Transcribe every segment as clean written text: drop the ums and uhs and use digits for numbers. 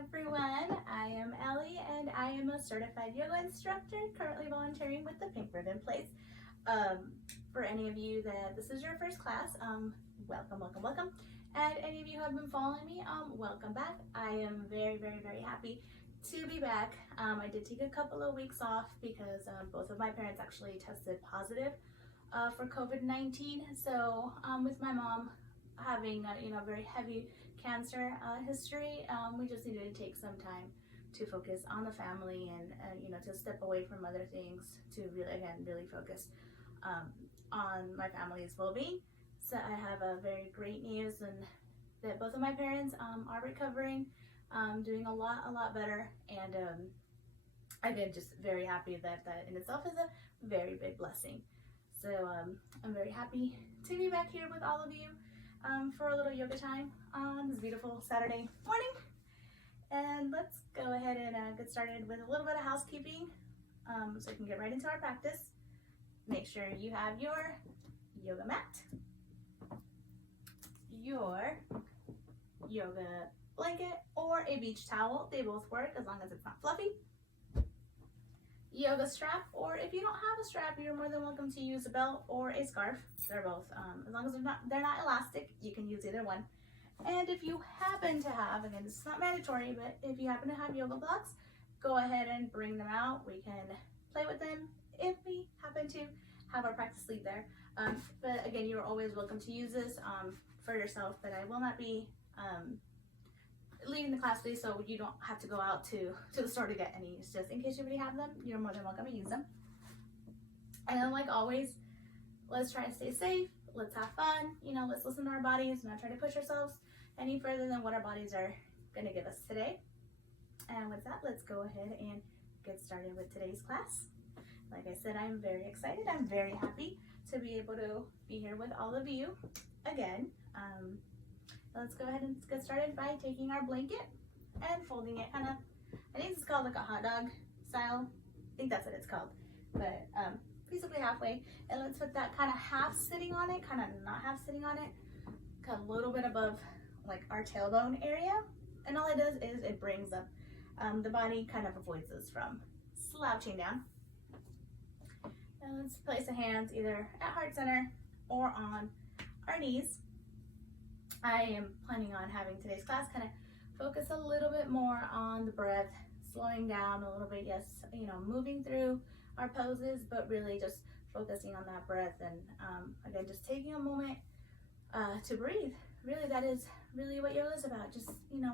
everyone, I am Ellie and I am a certified yoga instructor currently volunteering with the Pink Ribbon Place. For any of you that this is your first class, welcome. And any of you who have been following me, welcome back. I am very happy to be back. I did take a couple of weeks off because both of my parents actually tested positive for COVID-19. So with my mom having very heavy cancer history, we just needed to take some time to focus on the family and to step away from other things to really focus on my family's well-being. So I have a very great news, and that both of my parents are recovering, doing a lot better, and again, just very happy that in itself is a very big blessing. So I'm very happy to be back here with all of you for a little yoga time on this beautiful Saturday morning. And let's go ahead and get started with a little bit of housekeeping so we can get right into our practice. Make sure you have your yoga mat, your yoga blanket, or a beach towel. They both work as long as it's not fluffy. Yoga strap, or if you don't have a strap, you're more than welcome to use a belt or a scarf. They're both, as long as they're not elastic, you can use either one. And if you happen to have, again, this is not mandatory, but if you happen to have yoga blocks, go ahead and bring them out. We can play with them if we happen to have our practice lead there. But again, you're always welcome to use this for yourself, but I will not be leading the class today, so you don't have to go out to the store to get any. It's just in case you already have them, you're more than welcome to use them. And then, like always, let's try to stay safe. Let's have fun. Let's listen to our bodies, not try to push ourselves any further than what our bodies are going to give us today. And with that, let's go ahead and get started with today's class. Like I said, I'm very excited. I'm very happy to be able to be here with all of you again. Let's go ahead and get started by taking our blanket and folding it I think it's called like a hot dog style. I think that's what it's called. But basically halfway. And let's put that kind of half sitting on it, kind of not half sitting on it, kind of a little bit above like our tailbone area. And all it does is it brings up the body, kind of avoids us from slouching down. And let's place the hands either at heart center or on our knees. I am planning on having today's class kind of focus a little bit more on the breath, slowing down a little bit. Yes, moving through our poses, but really just focusing on that breath. And again, just taking a moment to breathe. Really, that is really what yoga is about. Just,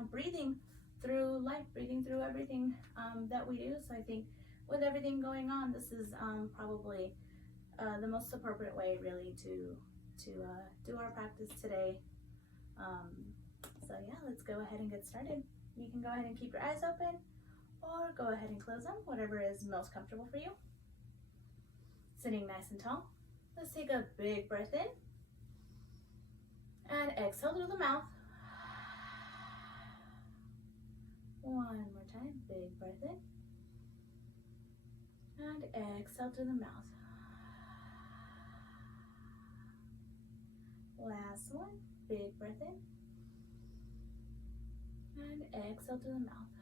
breathing through life, breathing through everything that we do. So I think with everything going on, this is probably the most appropriate way really to do our practice today. So yeah, let's go ahead and get started. You can go ahead and keep your eyes open or go ahead and close them, whatever is most comfortable for you. Sitting nice and tall. Let's take a big breath in and exhale through the mouth. One more time, big breath in and exhale through the mouth. Last one. Big breath in and exhale through the mouth.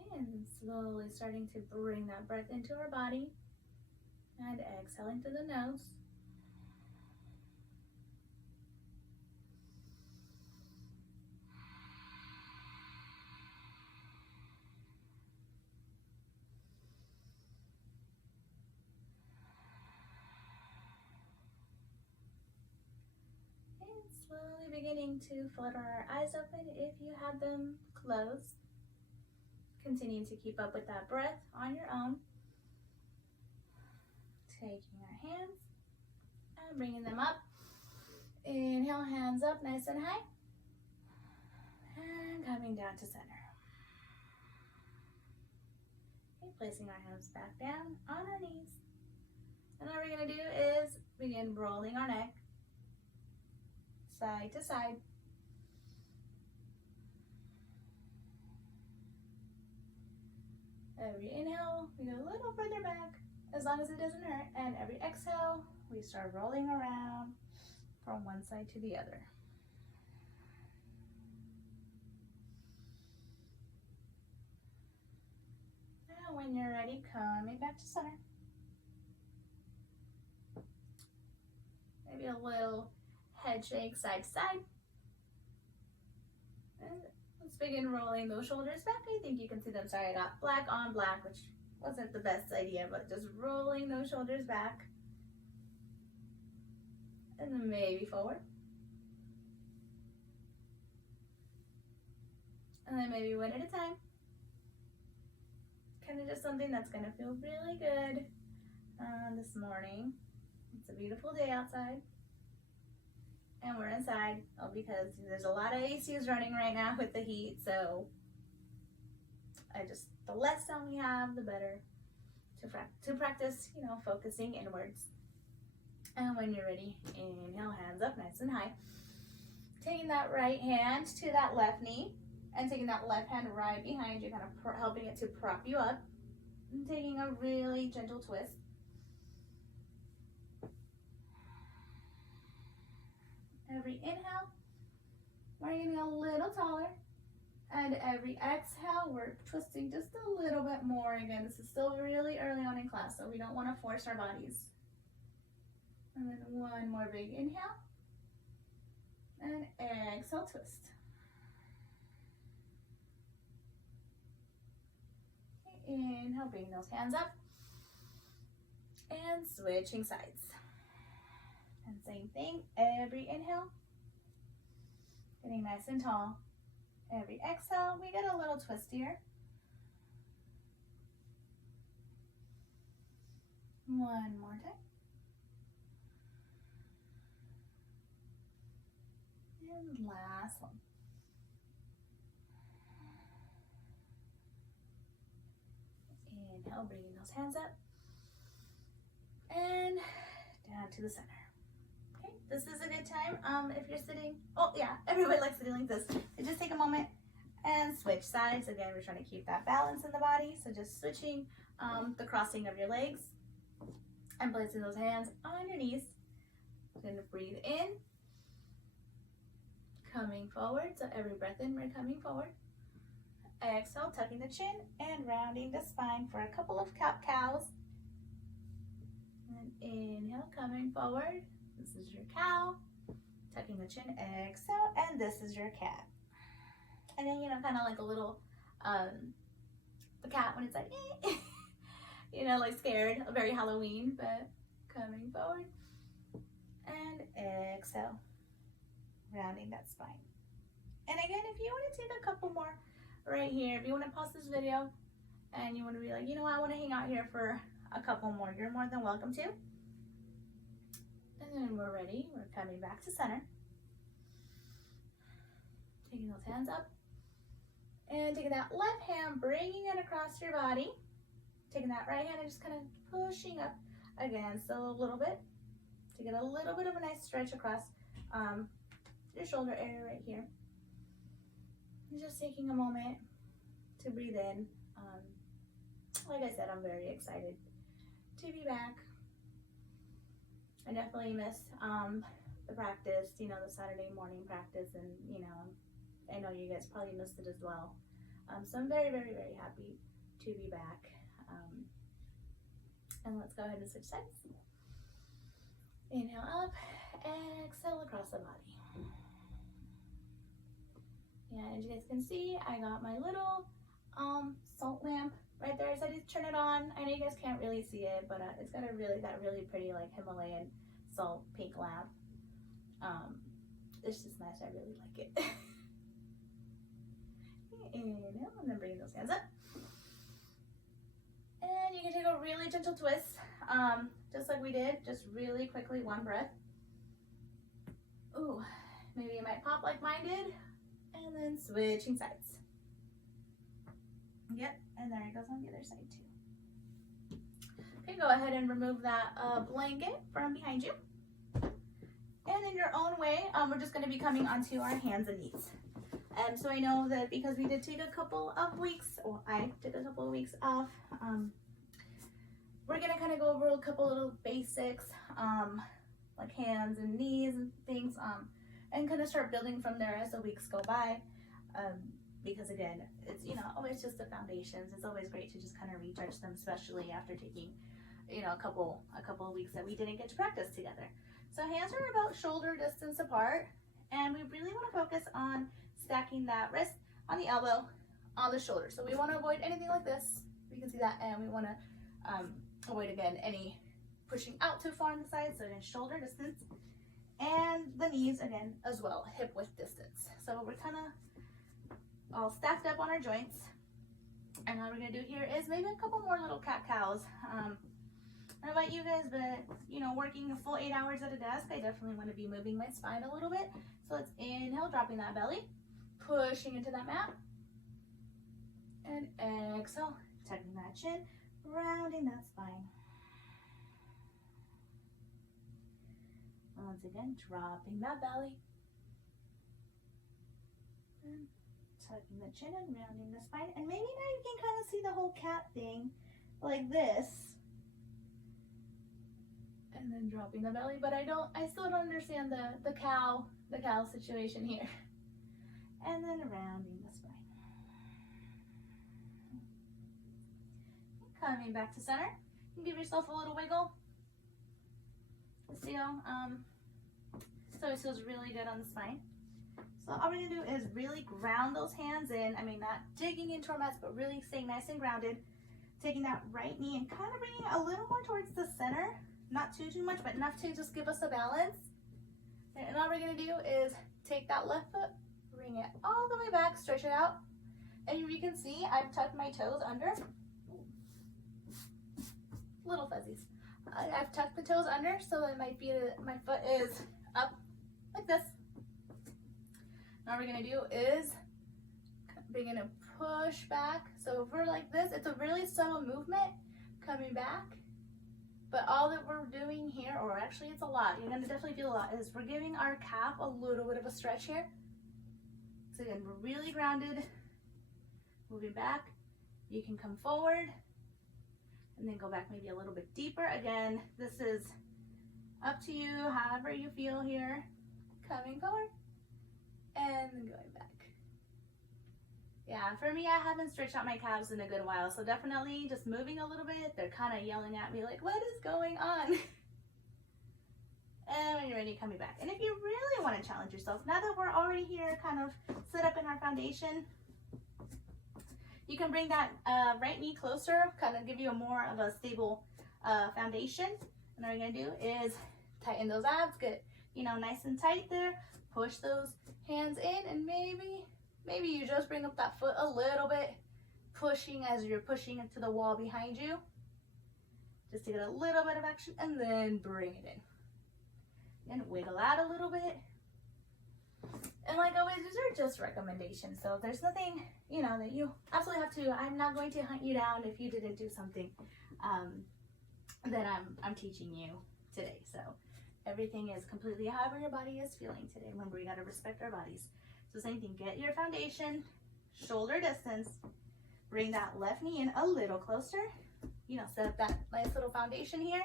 Okay, and then slowly starting to bring that breath into our body and exhaling through the nose. Slowly beginning to flutter our eyes open if you have them closed. Continuing to keep up with that breath on your own. Taking our hands and bringing them up. Inhale, hands up nice and high. And coming down to center. Okay, placing our hands back down on our knees. And all we're going to do is begin rolling our neck side to side. Every inhale, we go a little further back, as long as it doesn't hurt. And every exhale, we start rolling around from one one side to the other. Now when you're ready, coming back to center. Maybe a little head shake side to side. And let's begin rolling those shoulders back. I think you can see them. Sorry, I got black on black, which wasn't the best idea, but just rolling those shoulders back. And then maybe forward. And then maybe one at a time. Kind of just something that's gonna feel really good this morning. It's a beautiful day outside. And we're inside because there's a lot of ACs running right now with the heat, so the less sound we have, the better to practice, you know, focusing inwards. And when you're ready, inhale, hands up nice and high. Taking that right hand to that left knee and taking that left hand right behind you, kind of helping it to prop you up. And taking a really gentle twist. Every inhale, we're getting a little taller. And every exhale, we're twisting just a little bit more. Again, this is still really early on in class, so we don't want to force our bodies. And then one more big inhale. And exhale, twist. Okay, inhale, bring those hands up. And switching sides. And same thing, every inhale, getting nice and tall. Every exhale, we get a little twistier. One more time. And last one. Inhale, bringing those hands up. And down to the center. Okay, this is a good time if you're sitting. Oh yeah, everybody likes sitting like this. So just take a moment and switch sides. Again, we're trying to keep that balance in the body. So just switching the crossing of your legs and placing those hands on your knees. Then breathe in, coming forward. So every breath in, we're coming forward. Exhale, tucking the chin and rounding the spine for a couple of cows. And inhale, coming forward. This is your cow. Tucking the chin, exhale, and this is your cat. And then, you know, kind of like a little, the cat when it's like, you know, like scared, very Halloween, but coming forward. And exhale, rounding that spine. And again, if you want to take a couple more right here, if you want to pause this video and you want to be like, you know, I want to hang out here for a couple more, you're more than welcome to. And then we're ready, we're coming back to center. Taking those hands up. And taking that left hand, bringing it across your body. Taking that right hand and just kind of pushing up again, so a little bit. To get a little bit of a nice stretch across your shoulder area right here. And just taking a moment to breathe in. Like I said, I'm very excited to be back. I definitely missed the practice, you know, the Saturday morning practice, and you know, I know you guys probably missed it as well. So I'm very, very, very happy to be back. And let's go ahead and switch sides. Inhale up, exhale across the body. Yeah, as you guys can see, I got my little salt lamp right there. So I just turn it on. I know you guys can't really see it, but it's got that really pretty like Himalayan salt pink lamp. It's just nice. I really like it. Inhale, and then bring those hands up. And you can take a really gentle twist, just like we did, just really quickly, one breath. Ooh, maybe it might pop like mine did. And then switching sides. Yep, and there it goes on the other side too. Okay, go ahead and remove that blanket from behind you. And in your own way, we're just gonna be coming onto our hands and knees. So I know that because we did take a couple of weeks, or I took a couple of weeks off, we're gonna kind of go over a couple little basics, like hands and knees and things and kind of start building from there as the weeks go by. Because again, it's, you know, always just the foundations. It's always great to just kind of retouch them, especially after taking, you know, a couple of weeks that we didn't get to practice together. So hands are about shoulder distance apart, and we really want to focus on stacking that wrist on the elbow on the shoulder. So we want to avoid anything like this. You can see that, and we want to avoid again any pushing out too far on the side. So again, shoulder distance, and the knees again as well, hip width distance. So we're kind of all stacked up on our joints, and all we're gonna do here is maybe a couple more little cat cows. I don't know about you guys, but you know, working a full 8 hours at a desk, I definitely want to be moving my spine a little bit. So let's inhale, dropping that belly, pushing into that mat, and exhale, tucking that chin, rounding that spine. Once again, dropping that belly, and tucking the chin and rounding the spine. And maybe now you can kind of see the whole cat thing like this, and then dropping the belly. But I still don't understand the cow situation here. And then rounding the spine. Coming back to center. You can give yourself a little wiggle. See how so it feels really good on the spine. So all we're gonna do is really ground those hands in. I mean, not digging into our mats, but really staying nice and grounded. Taking that right knee and kind of bringing it a little more towards the center. Not too much, but enough to just give us a balance. And all we're gonna do is take that left foot, bring it all the way back, stretch it out. And you can see I've tucked my toes under. Little fuzzies. I've tucked the toes under so that my foot is up like this. Now what we're gonna do is begin to push back. So if we're like this, it's a really subtle movement coming back. But all that we're doing here, or actually it's a lot, you're gonna definitely feel a lot, is we're giving our calf a little bit of a stretch here. So again, we're really grounded, moving back. You can come forward and then go back maybe a little bit deeper. Again, this is up to you, however you feel here. Coming forward and then going back. Yeah, for me, I haven't stretched out my calves in a good while, so definitely just moving a little bit. They're kind of yelling at me like, what is going on? And when you're ready, coming back. And if you really want to challenge yourself, now that we're already here kind of set up in our foundation, you can bring that right knee closer, kind of give you a more of a stable foundation. And what we're gonna do is tighten those abs, get, you know, nice and tight there. Push those hands in, and maybe you just bring up that foot a little bit, pushing as you're pushing into the wall behind you, just to get a little bit of action, and then bring it in. And wiggle out a little bit. And like always, these are just recommendations. So there's nothing, you know, that you absolutely have to. I'm not going to hunt you down if you didn't do something that I'm teaching you today. So everything is completely however your body is feeling today. Remember, we got to respect our bodies. So same thing, get your foundation, shoulder distance, bring that left knee in a little closer, you know, set up that nice little foundation here.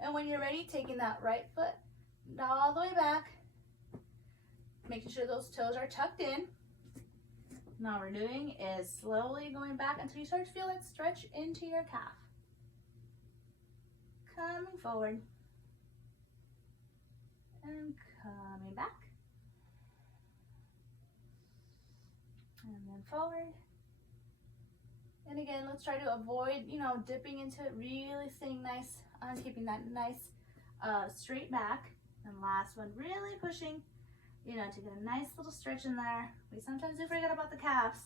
And when you're ready, taking that right foot all the way back, making sure those toes are tucked in. Now what we're doing is slowly going back until you start to feel that stretch into your calf. Coming forward and coming back. And then forward. And again, let's try to avoid, you know, dipping into it, really staying nice on keeping that nice straight back. And last one, really pushing, you know, to get a nice little stretch in there. We sometimes do forget about the calves,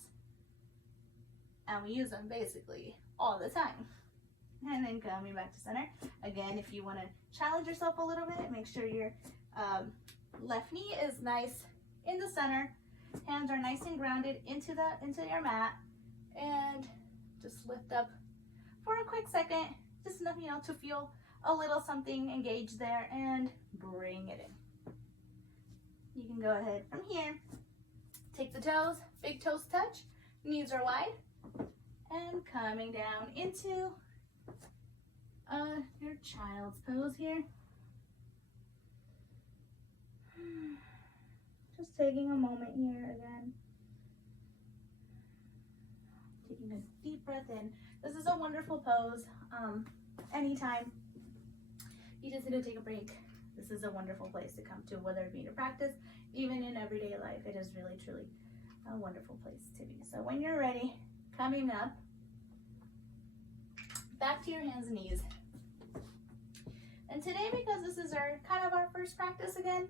and we use them basically all the time. And then coming back to center. Again, if you want to challenge yourself a little bit, make sure your left knee is nice in the center. Hands are nice and grounded into your mat, and just lift up for a quick second, just enough, you know, to feel a little something engaged there, and bring it in. You can go ahead from here, take the toes, big toes touch, knees are wide, and coming down into your child's pose here. taking a moment here again. Taking a deep breath in. This is a wonderful pose. Anytime you just need to take a break, this is a wonderful place to come to, whether it be in your practice, even in everyday life. It is really, truly a wonderful place to be. So when you're ready, coming up, back to your hands and knees. And today, because this is our first practice again,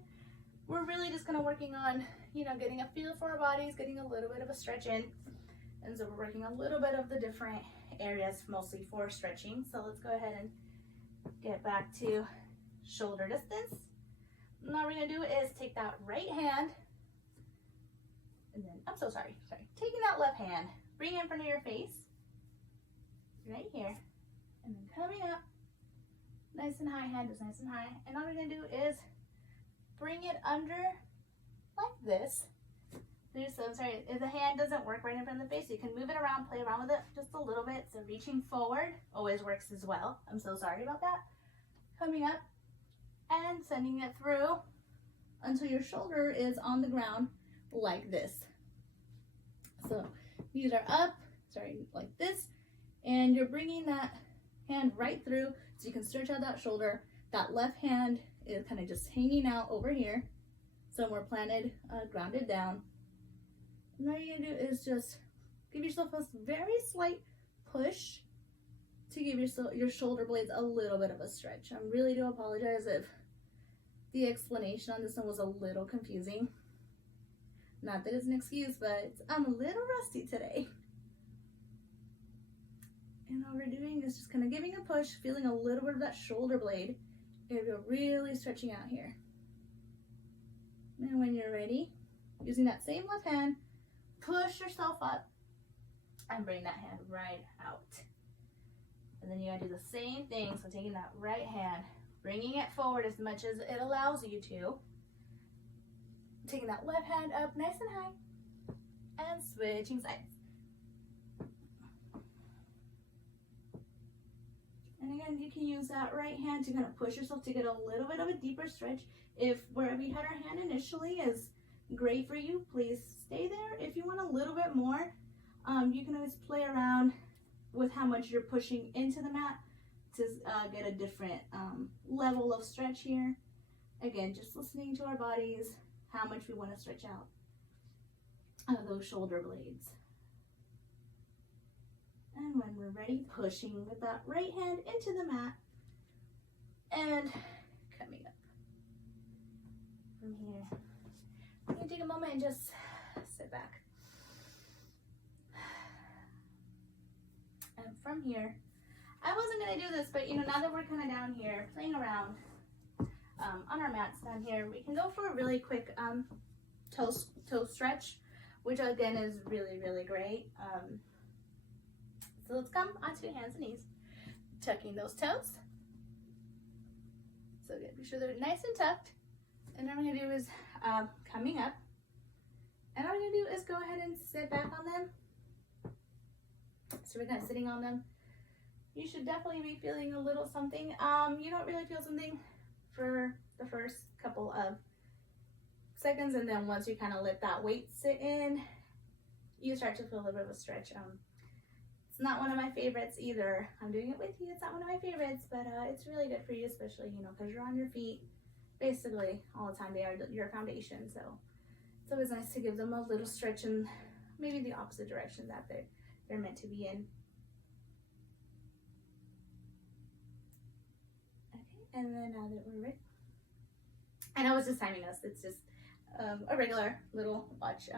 we're really just gonna working on, getting a feel for our bodies, getting a little bit of a stretch in. And so we're working a little bit of the different areas, mostly for stretching. So let's go ahead and get back to shoulder distance. And all we're gonna do is take that right hand, and then, taking that left hand, bring it in front of your face, right here, and then coming up, nice and high, hand is nice and high. And all we're gonna do is bring it under like this. If the hand doesn't work right in front of the face, you can move it around, play around with it just a little bit. So reaching forward always works as well. I'm so sorry about that. Coming up and sending it through until your shoulder is on the ground like this. So these are up, like this, and you're bringing that hand right through so you can stretch out that shoulder. That left hand is kind of just hanging out over here. So we're planted, grounded down. And all you're gonna do is just give yourself a very slight push to give your shoulder blades a little bit of a stretch. I really do apologize if the explanation on this one was a little confusing. Not that it's an excuse, but I'm a little rusty today. And all we're doing is just kind of giving a push, feeling a little bit of that shoulder blade. You're really stretching out here. And when you're ready, using that same left hand, push yourself up and bring that hand right out. And then you're gonna do the same thing. So taking that right hand, bringing it forward as much as it allows you to. Taking that left hand up nice and high and switching sides. And again, you can use that right hand to kind of push yourself to get a little bit of a deeper stretch. If wherever you had our hand initially is great for you, please stay there. If you want a little bit more, you can always play around with how much you're pushing into the mat to get a different level of stretch here. Again, just listening to our bodies, how much we want to stretch out those shoulder blades. And when we're ready, pushing with that right hand into the mat and coming up from here. I'm going to take a moment and just sit back. And from here, I wasn't going to do this, but now that we're kind of down here, playing around on our mats down here, we can go for a really quick toe stretch, which again is really, really great. So let's come onto your hands and knees, tucking those toes. So good, be sure they're nice and tucked. And what I'm gonna do is coming up, and all I'm gonna do is go ahead and sit back on them. So we're kind of sitting on them. You should definitely be feeling a little something. You don't really feel something for the first couple of seconds, and then once you kind of let that weight sit in, you start to feel a little bit of a stretch. It's not one of my favorites either. I'm doing it with you. It's not one of my favorites, but it's really good for you, especially, because you're on your feet basically all the time. They are your foundation. So it's always nice to give them a little stretch in maybe the opposite direction that they're meant to be in. Okay, and then now that we're ready, I know it's just timing us. It's just a regular little watch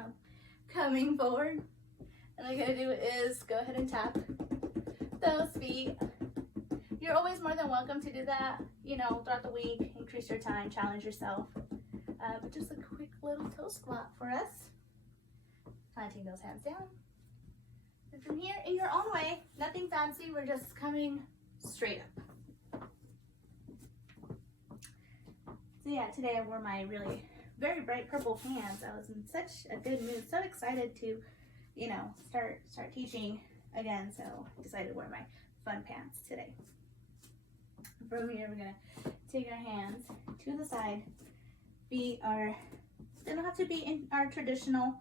coming forward. And all you're gonna do is go ahead and tap those feet. You're always more than welcome to do that, throughout the week. Increase your time, challenge yourself. But just a quick little toe squat for us. Planting those hands down. And from here, in your own way, nothing fancy, we're just coming straight up. So yeah, today I wore my really very bright purple pants. I was in such a good mood, so excited to start teaching again, so I decided to wear my fun pants today. From here, we're gonna take our hands to the side. Feet are They don't have to be in our traditional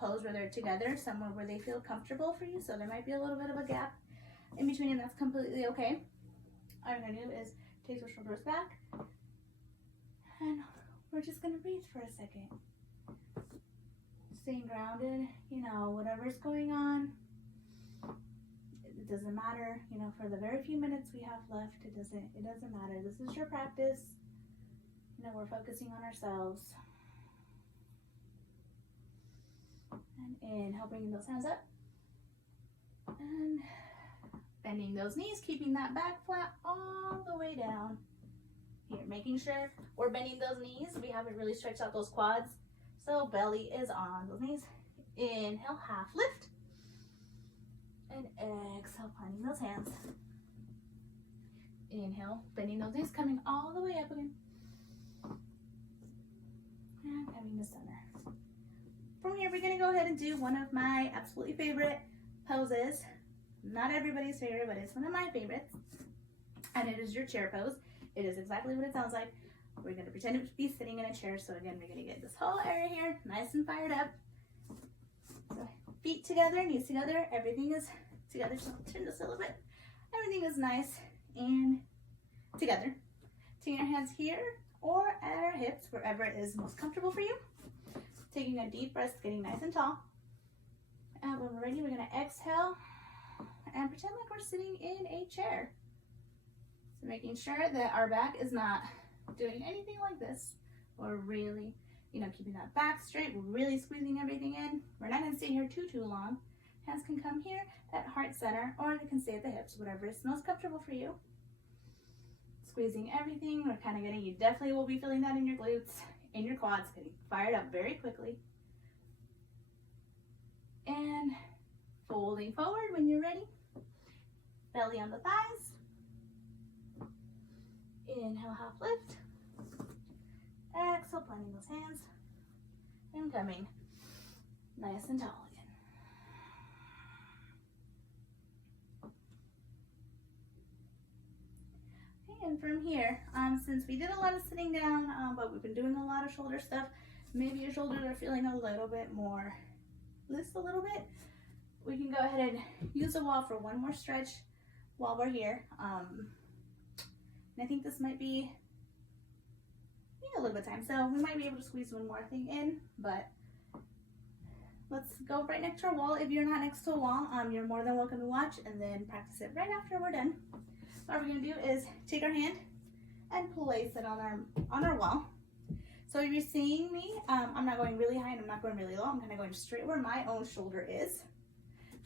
pose where they're together, somewhere where they feel comfortable for you. So there might be a little bit of a gap in between, and that's completely okay. All I'm gonna do is take the shoulders back, and we're just gonna breathe for a second. Staying grounded, you know, whatever's going on, it doesn't matter, you know, for the very few minutes we have left, it doesn't matter. This is your practice. You know, we're focusing on ourselves. And inhale, bringing those hands up. And bending those knees, keeping that back flat all the way down. Here, making sure we're bending those knees. We haven't really stretched out those quads. So belly is on those knees. Inhale, half lift. And exhale, planting those hands. Inhale, bending those knees, coming all the way up again. And coming to center. From here, we're gonna go ahead and do one of my absolutely favorite poses. Not everybody's favorite, but it's one of my favorites. And it is your chair pose. It is exactly what it sounds like. We're gonna pretend to be sitting in a chair. So again, we're gonna get this whole area here nice and fired up. So feet together, knees together, everything is together. So I'll turn this a little bit. Everything is nice and together. Taking our hands here or at our hips, wherever it is most comfortable for you. Taking a deep breath, getting nice and tall. And when we're ready, we're gonna exhale and pretend like we're sitting in a chair. So making sure that our back is not doing anything like this. Or really, you know, keeping that back straight, really squeezing everything in. We're not gonna stay here too long. Hands can come here at heart center, or they can stay at the hips, whatever is most comfortable for you. Squeezing everything, we're kind of getting, you definitely will be feeling that in your glutes, in your quads, getting fired up very quickly. And folding forward when you're ready. Belly on the thighs. Inhale, half lift. Exhale, planting those hands. And coming nice and tall again. Okay, and from here, since we did a lot of sitting down, but we've been doing a lot of shoulder stuff, maybe your shoulders are feeling a little bit more loose a little bit. We can go ahead and use the wall for one more stretch while we're here. And I think this might be a little bit of time, so we might be able to squeeze one more thing in, but let's go right next to our wall. If you're not next to a wall, you're more than welcome to watch and then practice it right after we're done. What we're gonna do is take our hand and place it on our wall. So if you're seeing me, I'm not going really high and I'm not going really low. I'm kind of going straight where my own shoulder is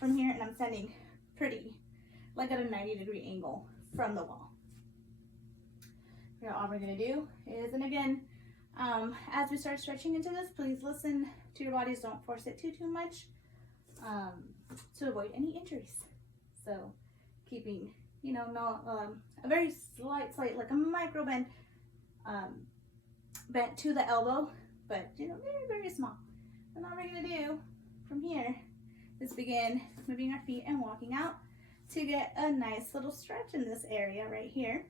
from here, and I'm standing pretty, like at a 90-degree angle from the wall. All we're gonna do is, and again, as we start stretching into this, please listen to your bodies. Don't force it too much to avoid any injuries. So keeping, you know, a very slight, like a micro bend, bent to the elbow, but you know, very small. And all we're gonna do from here is begin moving our feet and walking out to get a nice little stretch in this area right here.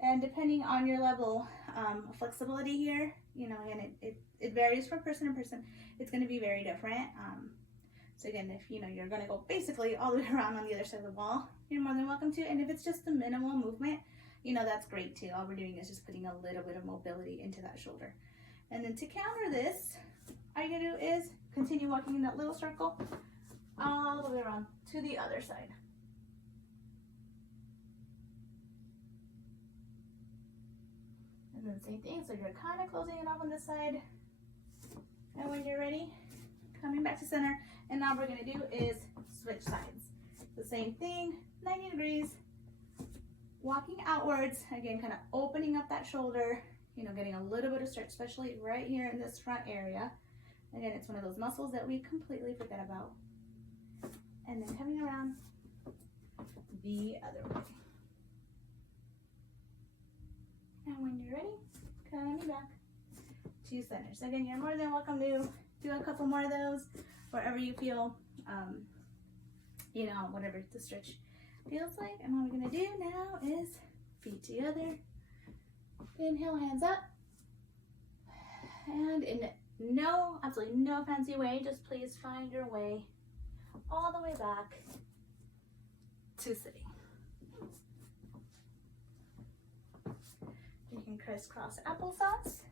And depending on your level of flexibility here, you know, again, it varies from person to person. It's going to be very different. So again, if you know you're going to go basically all the way around on the other side of the wall, you're more than welcome to. And if it's just a minimal movement, you know, that's great too. All we're doing is just putting a little bit of mobility into that shoulder. And then to counter this, all you're going to do is continue walking in that little circle all the way around to the other side. And then same thing, so you're kind of closing it off on this side. And when you're ready, coming back to center. And now what we're gonna do is switch sides. The same thing, 90 degrees, walking outwards, again, kind of opening up that shoulder, you know, getting a little bit of stretch, especially right here in this front area. Again, it's one of those muscles that we completely forget about. And then coming around the other way. And when you're ready, coming back to center. So again, you're more than welcome to do a couple more of those wherever you feel, you know, whatever the stretch feels like. And what we're gonna do now is feet together. Inhale, hands up. And in absolutely no fancy way, just please find your way all the way back to sitting. You can crisscross applesauce.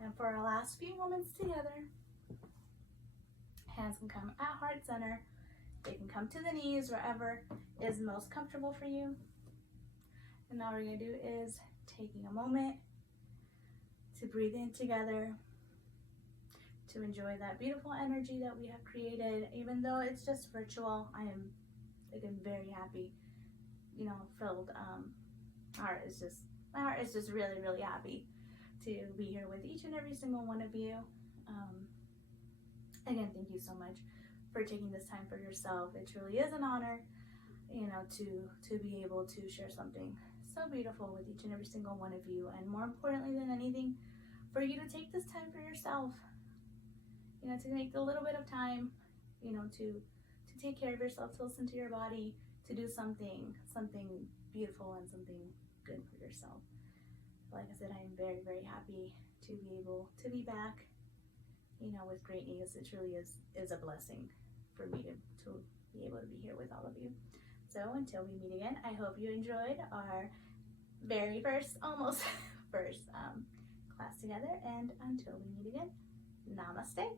And for our last few moments together, hands can come at heart center. They can come to the knees, wherever is most comfortable for you. And all we're going to do is taking a moment to breathe in together, to enjoy that beautiful energy that we have created. Even though it's just virtual, I am again very happy, filled. My heart is just really, really happy to be here with each and every single one of you. Again, thank you so much for taking this time for yourself. It truly is an honor, to be able to share something so beautiful with each and every single one of you. And more importantly than anything, for you to take this time for yourself, to make a little bit of time, to take care of yourself, to listen to your body, to do something beautiful and something good for yourself. Like I said, I am very, very happy to be able to be back, with great news. It truly is a blessing for me to be able to be here with all of you. So until we meet again, I hope you enjoyed our very almost first class together. And until we meet again, namaste.